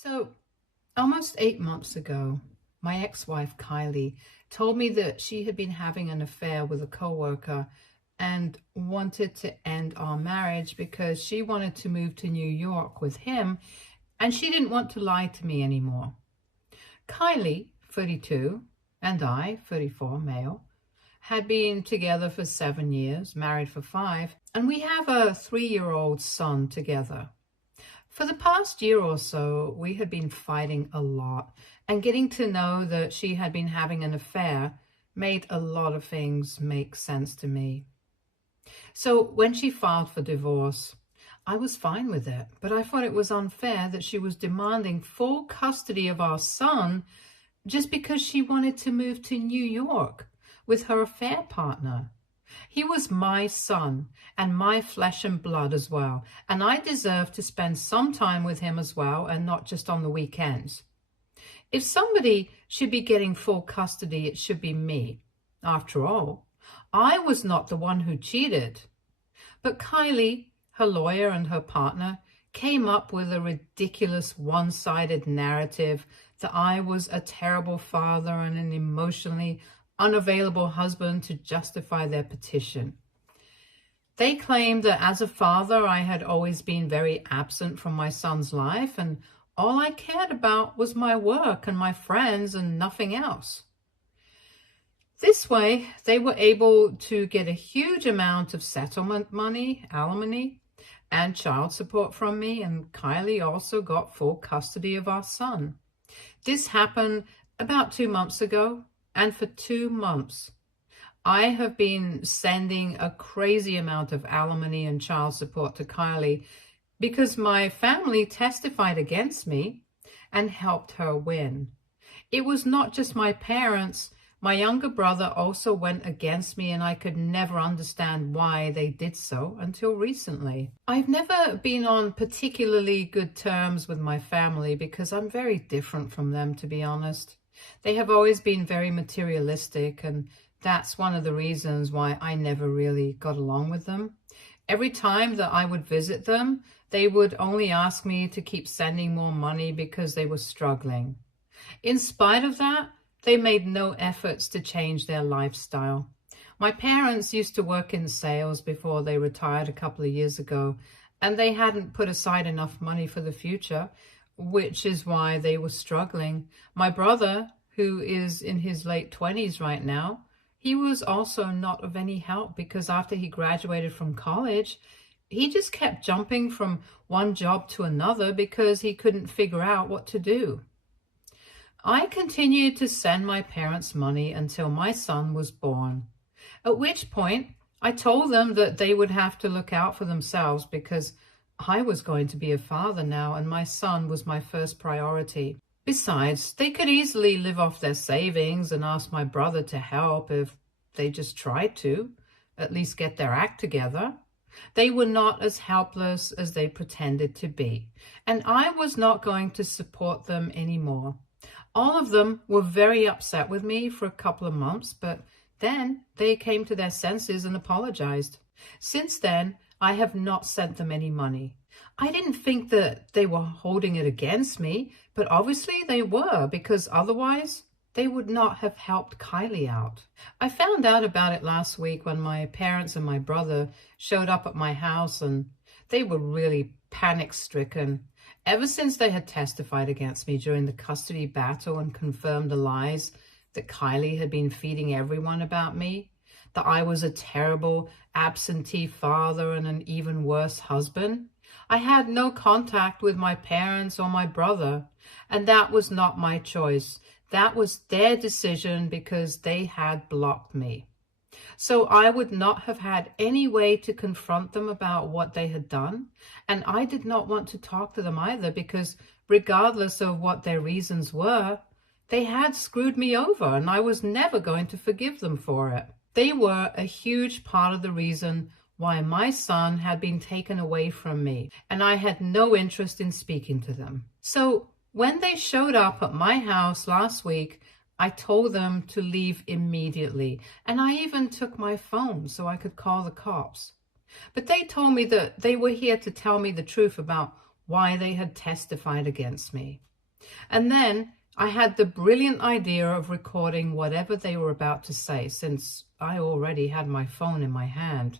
So, almost 8 months ago, my ex-wife Kylie told me that she had been having an affair with a coworker and wanted to end our marriage because she wanted to move to New York with him and she didn't want to lie to me anymore. Kylie, 32, and I, 34, male, had been together for 7 years, married for 5, and we have a 3-year-old son together. For the past year or so, we had been fighting a lot, and getting to know that she had been having an affair made a lot of things make sense to me. So when she filed for divorce, I was fine with it, but I thought it was unfair that she was demanding full custody of our son just because she wanted to move to New York with her affair partner. He was my son and my flesh and blood as well, and I deserve to spend some time with him as well and not just on the weekends. If somebody should be getting full custody, it should be me. After all, I was not the one who cheated. But Kylie, her lawyer and her partner, came up with a ridiculous one-sided narrative that I was a terrible father and an emotionally unavailable husband to justify their petition. They claimed that as a father, I had always been very absent from my son's life, and all I cared about was my work and my friends and nothing else. This way, they were able to get a huge amount of settlement money, alimony, and child support from me, and Kylie also got full custody of our son. This happened about 2 months ago, and for 2 months, I have been sending a crazy amount of alimony and child support to Kylie because my family testified against me and helped her win. It was not just my parents. My younger brother also went against me, and I could never understand why they did so until recently. I've never been on particularly good terms with my family because I'm very different from them, to be honest. They have always been very materialistic, and that's one of the reasons why I never really got along with them. Every time that I would visit them, they would only ask me to keep sending more money because they were struggling. In spite of that, they made no efforts to change their lifestyle. My parents used to work in sales before they retired a couple of years ago, and they hadn't put aside enough money for the future, which is why they were struggling. My brother, who is in his late 20s right now, he was also not of any help because after he graduated from college, he just kept jumping from one job to another because he couldn't figure out what to do. I continued to send my parents money until my son was born, at which point I told them that they would have to look out for themselves because I was going to be a father now and my son was my first priority. Besides, they could easily live off their savings and ask my brother to help if they just tried to, at least get their act together. They were not as helpless as they pretended to be, and I was not going to support them anymore. All of them were very upset with me for a couple of months, but then they came to their senses and apologized. Since then, I have not sent them any money. I didn't think that they were holding it against me, but obviously they were, because otherwise they would not have helped Kylie out. I found out about it last week when my parents and my brother showed up at my house, and they were really panic-stricken. Ever since they had testified against me during the custody battle and confirmed the lies that Kylie had been feeding everyone about me, that I was a terrible absentee father and an even worse husband, I had no contact with my parents or my brother, and that was not my choice. That was their decision because they had blocked me. So I would not have had any way to confront them about what they had done, and I did not want to talk to them either because regardless of what their reasons were, they had screwed me over and I was never going to forgive them for it. They were a huge part of the reason why my son had been taken away from me, and I had no interest in speaking to them. So when they showed up at my house last week, I told them to leave immediately, and I even took my phone so I could call the cops. But they told me that they were here to tell me the truth about why they had testified against me. And then I had the brilliant idea of recording whatever they were about to say, since I already had my phone in my hand.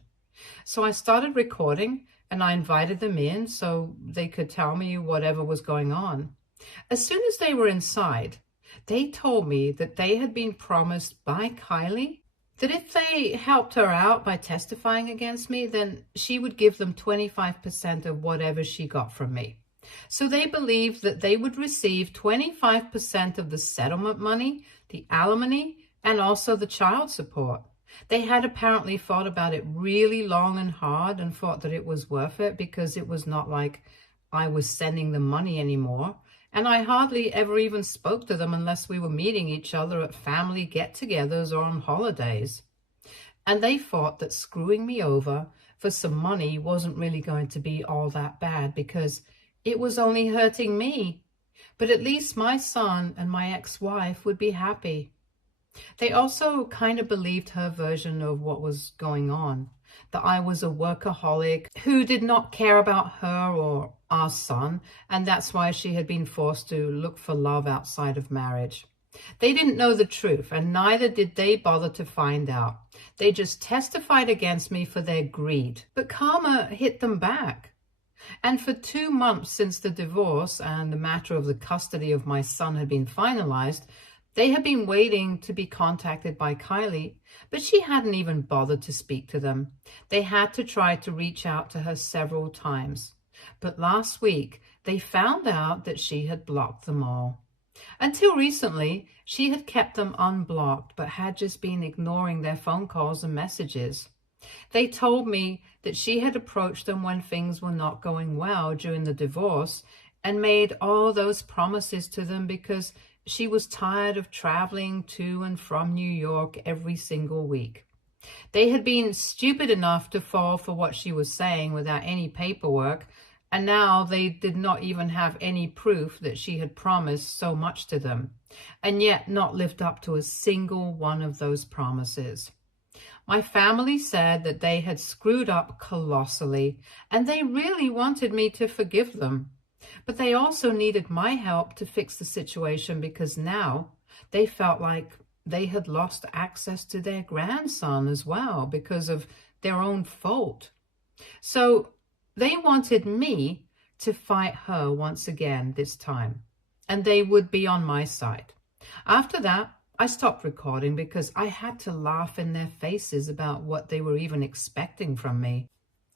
So I started recording, and I invited them in so they could tell me whatever was going on. As soon as they were inside, they told me that they had been promised by Kylie that if they helped her out by testifying against me, then she would give them 25% of whatever she got from me. So they believed that they would receive 25% of the settlement money, the alimony, and also the child support. They had apparently thought about it really long and hard and thought that it was worth it because it was not like I was sending them money anymore. And I hardly ever even spoke to them unless we were meeting each other at family get-togethers or on holidays. And they thought that screwing me over for some money wasn't really going to be all that bad because it was only hurting me. But at least my son and my ex-wife would be happy. They also kind of believed her version of what was going on, that I was a workaholic who did not care about her or our son, and that's why she had been forced to look for love outside of marriage. They didn't know the truth, and neither did they bother to find out. They just testified against me for their greed. But karma hit them back. And for 2 months since the divorce and the matter of the custody of my son had been finalized, they had been waiting to be contacted by Kylie, but she hadn't even bothered to speak to them. They had to try to reach out to her several times. But last week, they found out that she had blocked them all. Until recently, she had kept them unblocked, but had just been ignoring their phone calls and messages. They told me that she had approached them when things were not going well during the divorce and made all those promises to them because she was tired of traveling to and from New York every single week. They had been stupid enough to fall for what she was saying without any paperwork, and now they did not even have any proof that she had promised so much to them, and yet not lived up to a single one of those promises. My family said that they had screwed up colossally, and they really wanted me to forgive them. But they also needed my help to fix the situation because now they felt like they had lost access to their grandson as well because of their own fault. So they wanted me to fight her once again this time, and they would be on my side. After that, I stopped recording because I had to laugh in their faces about what they were even expecting from me.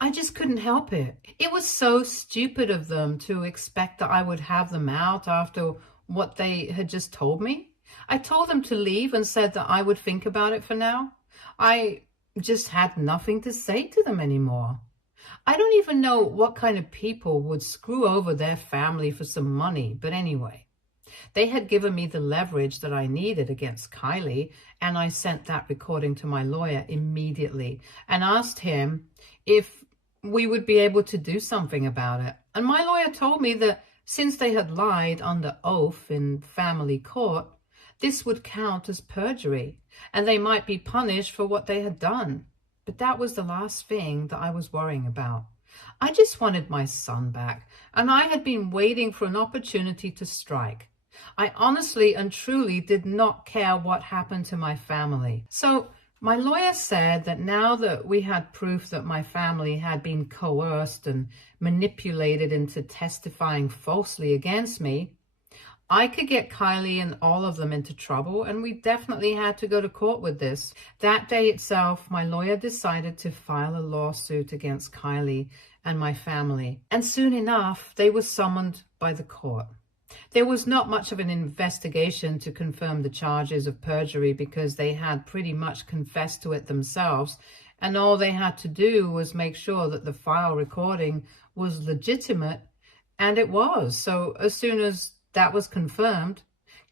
I just couldn't help it. It was so stupid of them to expect that I would have them out after what they had just told me. I told them to leave and said that I would think about it for now. I just had nothing to say to them anymore. I don't even know what kind of people would screw over their family for some money, but anyway. They had given me the leverage that I needed against Kylie, and I sent that recording to my lawyer immediately and asked him if we would be able to do something about it. And my lawyer told me that since they had lied under oath in family court, this would count as perjury, and they might be punished for what they had done. But that was the last thing that I was worrying about. I just wanted my son back, and I had been waiting for an opportunity to strike. I honestly and truly did not care what happened to my family. So my lawyer said that now that we had proof that my family had been coerced and manipulated into testifying falsely against me, I could get Kylie and all of them into trouble, and we definitely had to go to court with this. That day itself, my lawyer decided to file a lawsuit against Kylie and my family, and soon enough, they were summoned by the court. There was not much of an investigation to confirm the charges of perjury because they had pretty much confessed to it themselves, and all they had to do was make sure that the file recording was legitimate, and it was. So as soon as that was confirmed,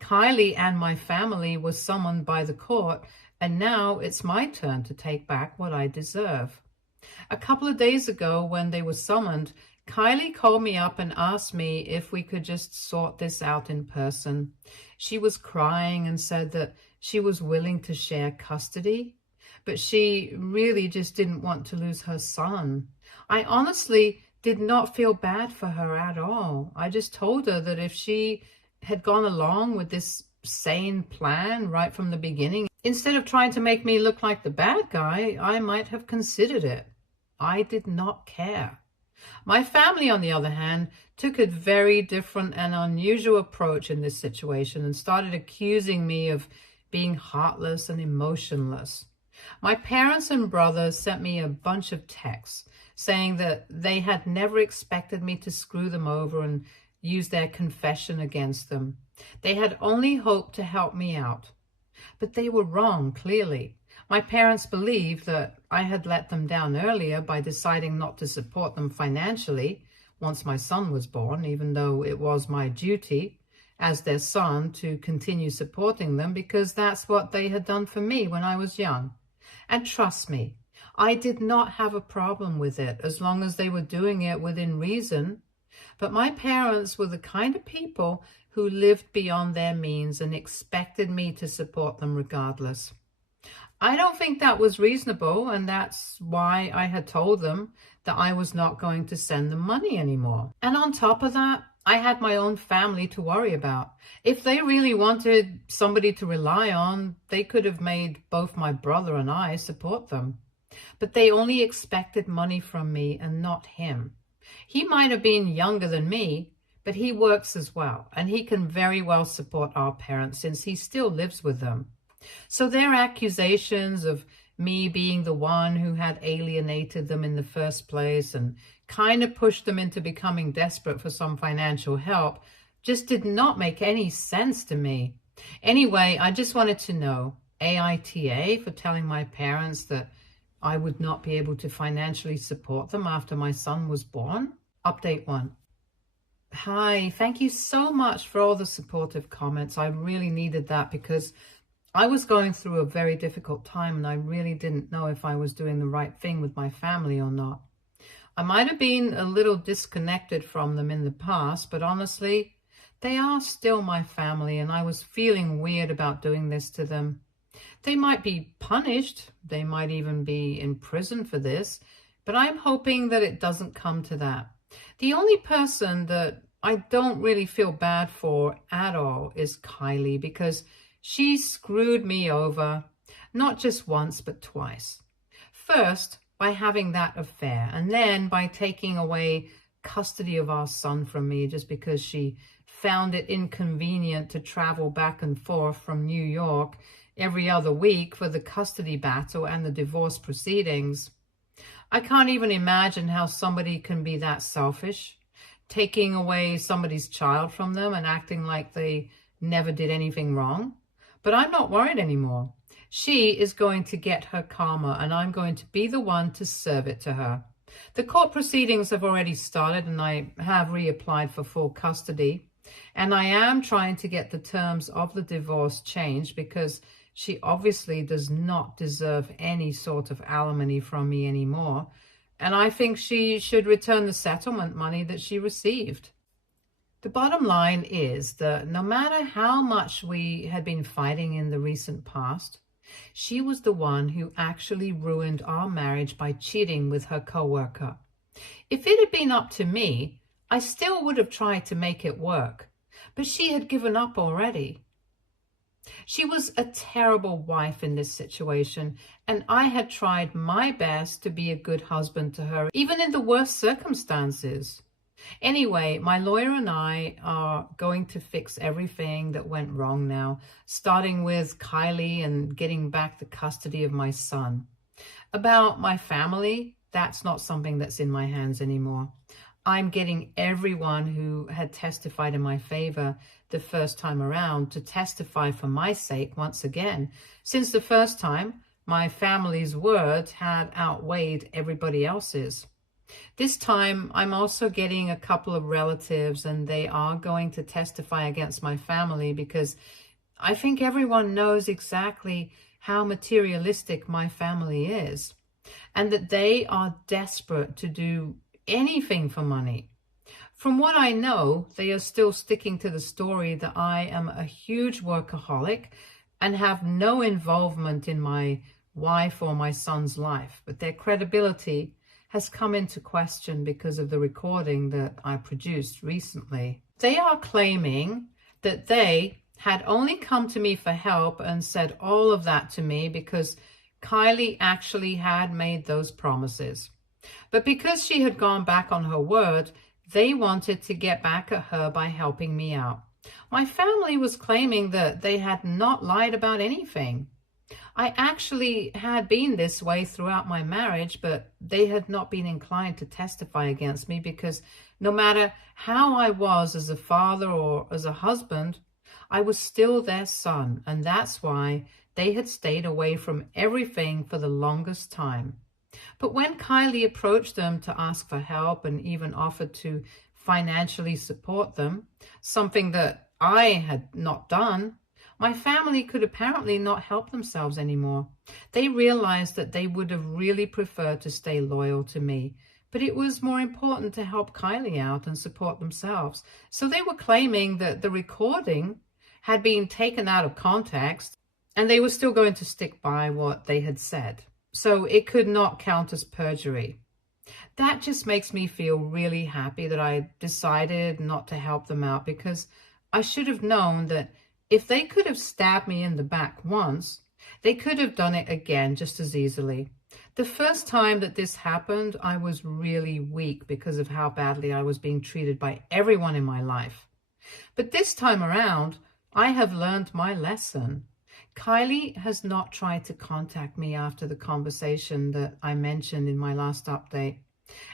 Kylie and my family were summoned by the court, and now it's my turn to take back what I deserve. A couple of days ago, when they were summoned, Kylie called me up and asked me if we could just sort this out in person. She was crying and said that she was willing to share custody, but she really just didn't want to lose her son. I honestly did not feel bad for her at all. I just told her that if she had gone along with this sane plan right from the beginning, instead of trying to make me look like the bad guy, I might have considered it. I did not care. My family, on the other hand, took a very different and unusual approach in this situation and started accusing me of being heartless and emotionless. My parents and brothers sent me a bunch of texts saying that they had never expected me to screw them over and use their confession against them. They had only hoped to help me out. But they were wrong, clearly. My parents believed that I had let them down earlier by deciding not to support them financially once my son was born, even though it was my duty as their son to continue supporting them because that's what they had done for me when I was young. And trust me, I did not have a problem with it as long as they were doing it within reason. But my parents were the kind of people who lived beyond their means and expected me to support them regardless. I don't think that was reasonable, and that's why I had told them that I was not going to send them money anymore. And on top of that, I had my own family to worry about. If they really wanted somebody to rely on, they could have made both my brother and I support them. But they only expected money from me and not him. He might have been younger than me, but he works as well, and he can very well support our parents since he still lives with them. So their accusations of me being the one who had alienated them in the first place and kind of pushed them into becoming desperate for some financial help just did not make any sense to me. Anyway, I just wanted to know, AITA for telling my parents that I would not be able to financially support them after my son was born? Update 1. Hi, thank you so much for all the supportive comments. I really needed that because I was going through a very difficult time and I really didn't know if I was doing the right thing with my family or not. I might have been a little disconnected from them in the past, but honestly, they are still my family and I was feeling weird about doing this to them. They might be punished, they might even be in prison for this, but I'm hoping that it doesn't come to that. The only person that I don't really feel bad for at all is Kylie, because she screwed me over, not just once, but twice. First, by having that affair, and then by taking away custody of our son from me just because she found it inconvenient to travel back and forth from New York every other week for the custody battle and the divorce proceedings. I can't even imagine how somebody can be that selfish, taking away somebody's child from them and acting like they never did anything wrong. But I'm not worried anymore. She is going to get her karma, and I'm going to be the one to serve it to her. The court proceedings have already started, and I have reapplied for full custody. And I am trying to get the terms of the divorce changed because she obviously does not deserve any sort of alimony from me anymore. And I think she should return the settlement money that she received. The bottom line is that no matter how much we had been fighting in the recent past, she was the one who actually ruined our marriage by cheating with her coworker. If it had been up to me, I still would have tried to make it work, but she had given up already. She was a terrible wife in this situation, and I had tried my best to be a good husband to her, even in the worst circumstances. Anyway, my lawyer and I are going to fix everything that went wrong now, starting with Kylie and getting back the custody of my son. About my family, that's not something that's in my hands anymore. I'm getting everyone who had testified in my favor the first time around to testify for my sake once again. Since the first time, my family's word had outweighed everybody else's. This time, I'm also getting a couple of relatives, and they are going to testify against my family because I think everyone knows exactly how materialistic my family is, and that they are desperate to do anything for money. From what I know, they are still sticking to the story that I am a huge workaholic and have no involvement in my wife or my son's life, but their credibility has come into question because of the recording that I produced recently. They are claiming that they had only come to me for help and said all of that to me because Kylie actually had made those promises. But because she had gone back on her word, they wanted to get back at her by helping me out. My family was claiming that they had not lied about anything. I actually had been this way throughout my marriage, but they had not been inclined to testify against me because no matter how I was as a father or as a husband, I was still their son, and that's why they had stayed away from everything for the longest time. But when Kylie approached them to ask for help and even offered to financially support them, something that I had not done, my family could apparently not help themselves anymore. They realized that they would have really preferred to stay loyal to me, but it was more important to help Kylie out and support themselves. So they were claiming that the recording had been taken out of context and they were still going to stick by what they had said. So it could not count as perjury. That just makes me feel really happy that I decided not to help them out, because I should have known that if they could have stabbed me in the back once, they could have done it again just as easily. The first time that this happened, I was really weak because of how badly I was being treated by everyone in my life. But this time around, I have learned my lesson. Kylie has not tried to contact me after the conversation that I mentioned in my last update.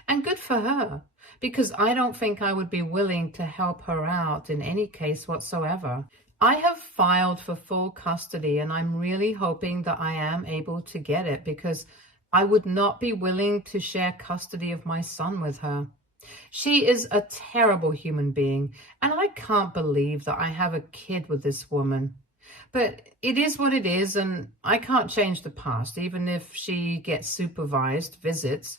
And good for her, because I don't think I would be willing to help her out in any case whatsoever. I have filed for full custody, and I'm really hoping that I am able to get it, because I would not be willing to share custody of my son with her. She is a terrible human being, and I can't believe that I have a kid with this woman. But it is what it is, and I can't change the past. Even if she gets supervised visits,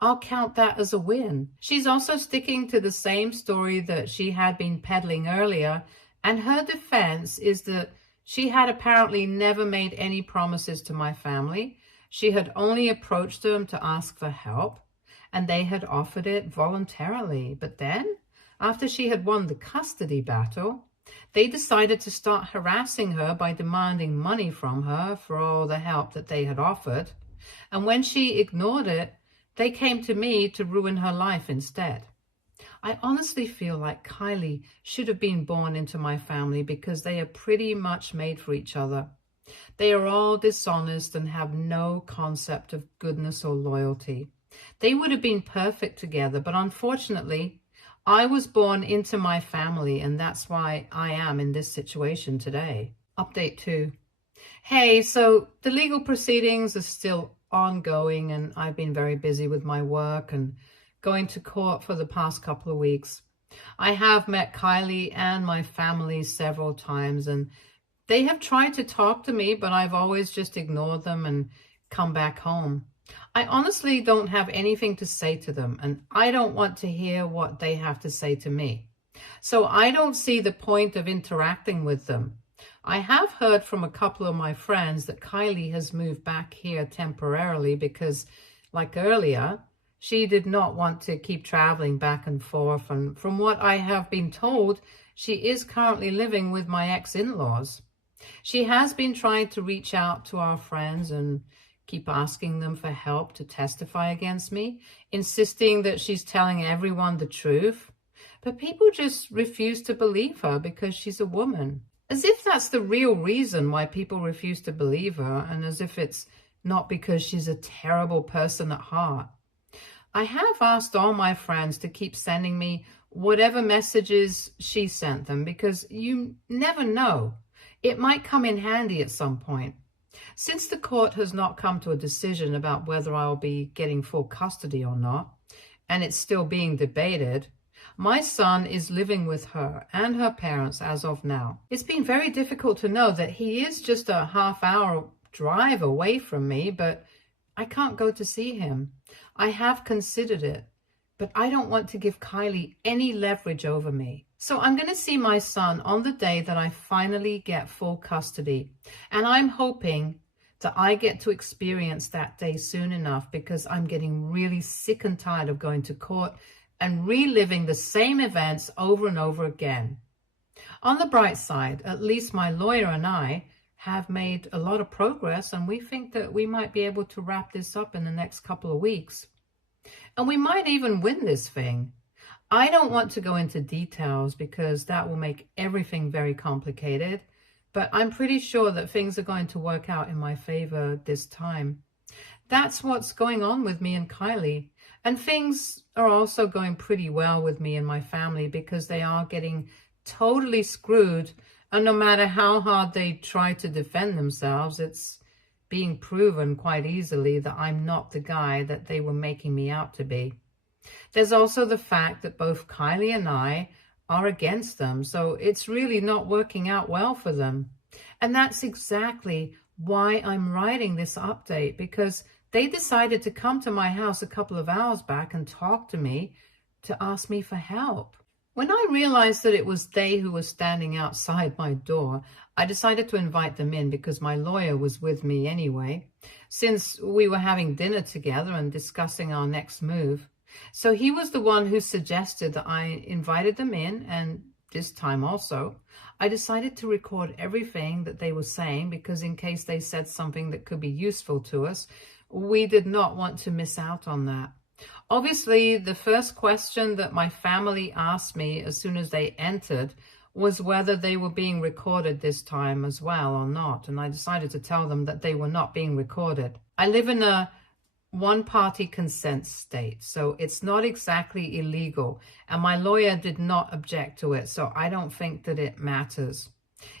I'll count that as a win. She's also sticking to the same story that she had been peddling earlier, and her defense is that she had apparently never made any promises to my family. She had only approached them to ask for help, and they had offered it voluntarily. But then, after she had won the custody battle, they decided to start harassing her by demanding money from her for all the help that they had offered. And when she ignored it, they came to me to ruin her life instead. I honestly feel like Kylie should have been born into my family, because they are pretty much made for each other. They are all dishonest and have no concept of goodness or loyalty. They would have been perfect together, but unfortunately, I was born into my family, and that's why I am in this situation today. Update 2. Hey, so the legal proceedings are still ongoing, and I've been very busy with my work and going to court for the past couple of weeks. I have met Kylie and my family several times, and they have tried to talk to me, but I've always just ignored them and come back home. I honestly don't have anything to say to them, and I don't want to hear what they have to say to me. So I don't see the point of interacting with them. I have heard from a couple of my friends that Kylie has moved back here temporarily because, like earlier, she did not want to keep traveling back and forth. And from what I have been told, she is currently living with my ex-in-laws. She has been trying to reach out to our friends and keep asking them for help to testify against me, insisting that she's telling everyone the truth. But people just refuse to believe her because she's a woman. As if that's the real reason why people refuse to believe her, and as if it's not because she's a terrible person at heart. I have asked all my friends to keep sending me whatever messages she sent them, because you never know. It might come in handy at some point. Since the court has not come to a decision about whether I'll be getting full custody or not, and it's still being debated, my son is living with her and her parents as of now. It's been very difficult to know that he is just a half-hour drive away from me, but I can't go to see him. I have considered it, but I don't want to give Kylie any leverage over me. So I'm going to see my son on the day that I finally get full custody, and I'm hoping that I get to experience that day soon enough, because I'm getting really sick and tired of going to court and reliving the same events over and over again. On the bright side, at least my lawyer and I have made a lot of progress, and we think that we might be able to wrap this up in the next couple of weeks. And we might even win this thing. I don't want to go into details because that will make everything very complicated, but I'm pretty sure that things are going to work out in my favor this time. That's what's going on with me and Kylie. And things are also going pretty well with me and my family, because they are getting totally screwed. And no matter how hard they try to defend themselves, it's being proven quite easily that I'm not the guy that they were making me out to be. There's also the fact that both Kylie and I are against them, so it's really not working out well for them. And that's exactly why I'm writing this update, because they decided to come to my house a couple of hours back and talk to me to ask me for help. When I realized that it was they who were standing outside my door, I decided to invite them in because my lawyer was with me anyway, since we were having dinner together and discussing our next move. So he was the one who suggested that I invited them in, and this time also, I decided to record everything that they were saying, because in case they said something that could be useful to us, we did not want to miss out on that. Obviously, the first question that my family asked me as soon as they entered was whether they were being recorded this time as well or not, and I decided to tell them that they were not being recorded. I live in a one-party consent state, so it's not exactly illegal, and my lawyer did not object to it, so I don't think that it matters.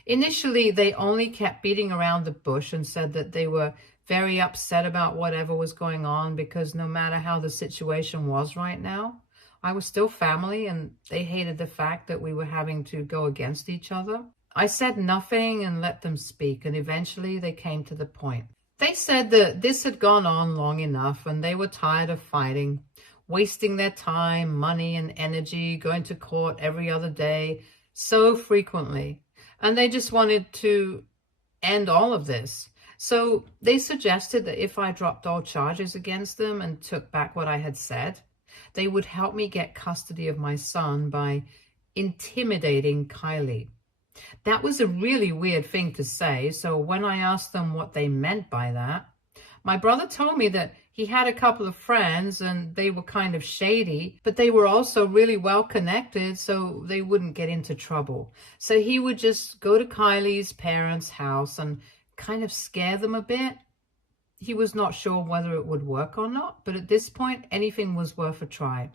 Initially, they only kept beating around the bush and said that they were very upset about whatever was going on, because no matter how the situation was right now, I was still family, and they hated the fact that we were having to go against each other. I said nothing and let them speak, and eventually they came to the point. They said that this had gone on long enough and they were tired of fighting, wasting their time, money, and energy going to court every other day so frequently, and they just wanted to end all of this. So they suggested that if I dropped all charges against them and took back what I had said, they would help me get custody of my son by intimidating Kylie. That was a really weird thing to say, so when I asked them what they meant by that, my brother told me that he had a couple of friends and they were kind of shady, but they were also really well connected, so they wouldn't get into trouble. So he would just go to Kylie's parents' house and kind of scare them a bit. He was not sure whether it would work or not, but at this point, anything was worth a try.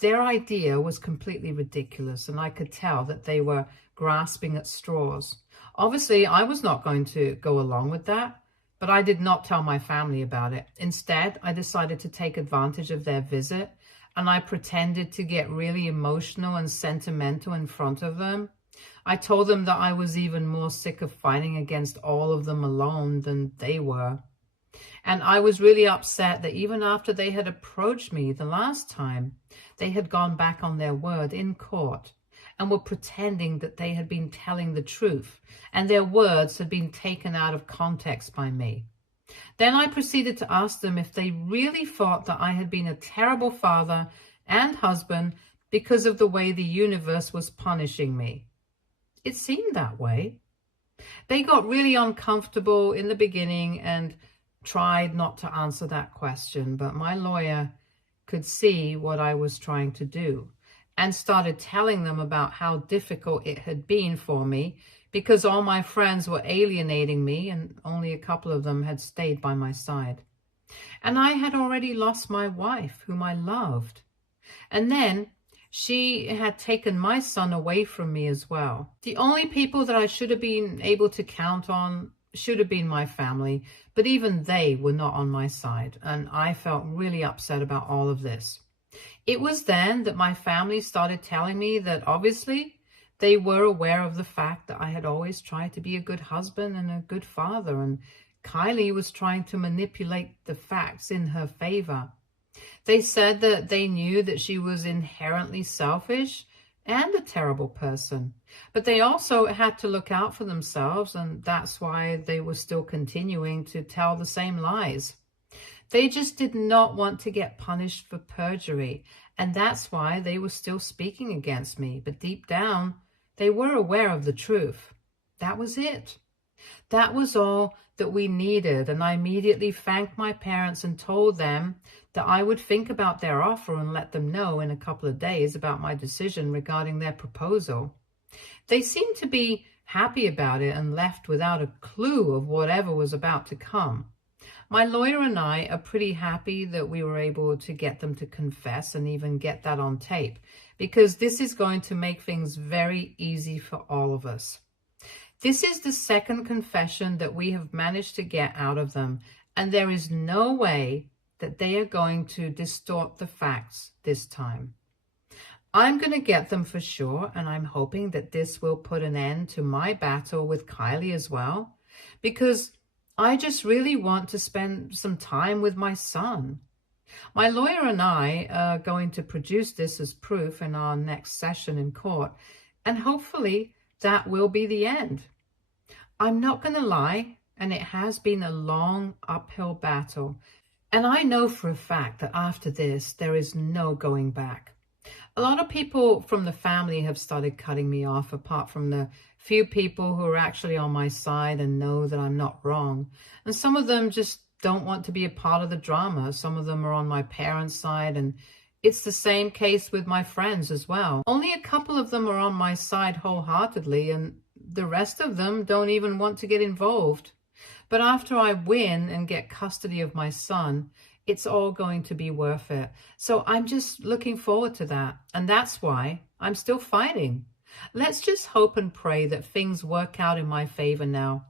Their idea was completely ridiculous, and I could tell that they were grasping at straws. Obviously, I was not going to go along with that, but I did not tell my family about it. Instead, I decided to take advantage of their visit, and I pretended to get really emotional and sentimental in front of them. I told them that I was even more sick of fighting against all of them alone than they were. And I was really upset that even after they had approached me the last time, they had gone back on their word in court and were pretending that they had been telling the truth, and their words had been taken out of context by me. Then I proceeded to ask them if they really thought that I had been a terrible father and husband because of the way the universe was punishing me. It seemed that way. They got really uncomfortable in the beginning and tried not to answer that question, but my lawyer could see what I was trying to do and started telling them about how difficult it had been for me because all my friends were alienating me and only a couple of them had stayed by my side. And I had already lost my wife, whom I loved. And then she had taken my son away from me as well. The only people that I should have been able to count on should have been my family, but even they were not on my side, and I felt really upset about all of this. It was then that my family started telling me that obviously they were aware of the fact that I had always tried to be a good husband and a good father, and Kylie was trying to manipulate the facts in her favor. They said that they knew that she was inherently selfish and a terrible person, But they also had to look out for themselves, and that's why they were still continuing to tell the same lies. They just did not want to get punished for perjury, and that's why they were still speaking against me. But deep down, they were aware of the truth. That was it. That was all that we needed, and I immediately thanked my parents and told them that I would think about their offer and let them know in a couple of days about my decision regarding their proposal. They seemed to be happy about it and left without a clue of whatever was about to come. My lawyer and I are pretty happy that we were able to get them to confess and even get that on tape, because this is going to make things very easy for all of us. This is the second confession that we have managed to get out of them, and there is no way that they are going to distort the facts this time. I'm going to get them for sure, and I'm hoping that this will put an end to my battle with Kylie as well, because I just really want to spend some time with my son. My lawyer and I are going to produce this as proof in our next session in court, and hopefully that will be the end. I'm not going to lie, and it has been a long uphill battle, and I know for a fact that after this, there is no going back. A lot of people from the family have started cutting me off, apart from the few people who are actually on my side and know that I'm not wrong. And some of them just don't want to be a part of the drama. Some of them are on my parents' side, and it's the same case with my friends as well. Only a couple of them are on my side wholeheartedly, and the rest of them don't even want to get involved. But after I win and get custody of my son, it's all going to be worth it. So I'm just looking forward to that. And that's why I'm still fighting. Let's just hope and pray that things work out in my favor now.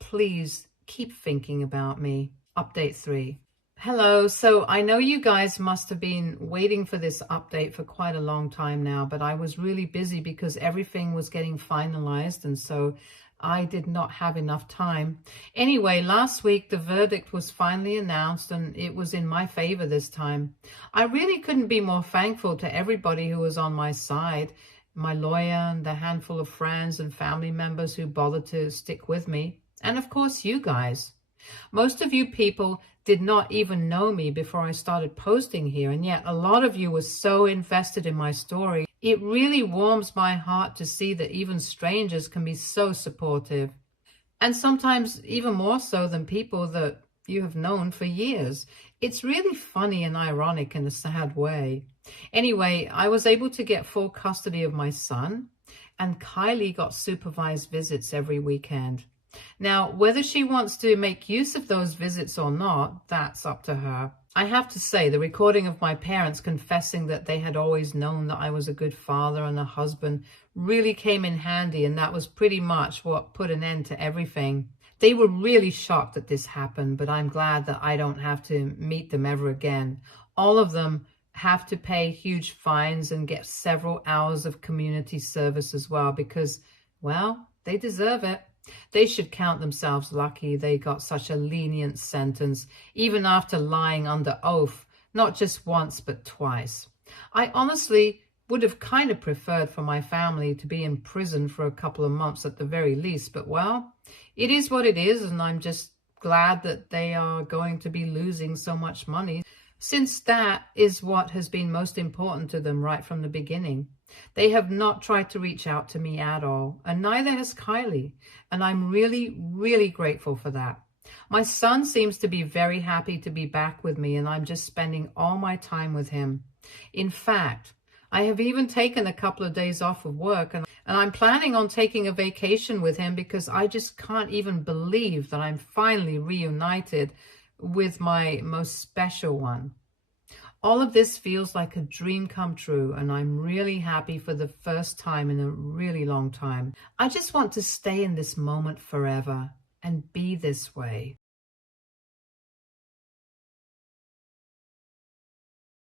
Please keep thinking about me. Update 3. Hello. So I know you guys must have been waiting for this update for quite a long time now, but I was really busy because everything was getting finalized, and so I did not have enough time. Anyway, last week the verdict was finally announced, and it was in my favor this time. I really couldn't be more thankful to everybody who was on my side, my lawyer and the handful of friends and family members who bothered to stick with me, and of course you guys. Most of you people did not even know me before I started posting here, and yet a lot of you were so invested in my story. It really warms my heart to see that even strangers can be so supportive, and sometimes even more so than people that you have known for years. It's really funny and ironic in a sad way. Anyway, I was able to get full custody of my son, and Kylie got supervised visits every weekend. Now, whether she wants to make use of those visits or not, that's up to her. I have to say, the recording of my parents confessing that they had always known that I was a good father and a husband really came in handy, and that was pretty much what put an end to everything. They were really shocked that this happened, but I'm glad that I don't have to meet them ever again. All of them have to pay huge fines and get several hours of community service as well because, well, they deserve it. They should count themselves lucky they got such a lenient sentence, even after lying under oath, not just once but twice. I honestly would have kind of preferred for my family to be in prison for a couple of months at the very least, but well, it is what it is, and I'm just glad that they are going to be losing so much money, since that is what has been most important to them right from the beginning. They have not tried to reach out to me at all, and neither has Kylie, and I'm really, really grateful for that. My son seems to be very happy to be back with me, and I'm just spending all my time with him. In fact, I have even taken a couple of days off of work, and I'm planning on taking a vacation with him because I just can't even believe that I'm finally reunited with my most special one. All of this feels like a dream come true, and I'm really happy for the first time in a really long time. I just want to stay in this moment forever and be this way.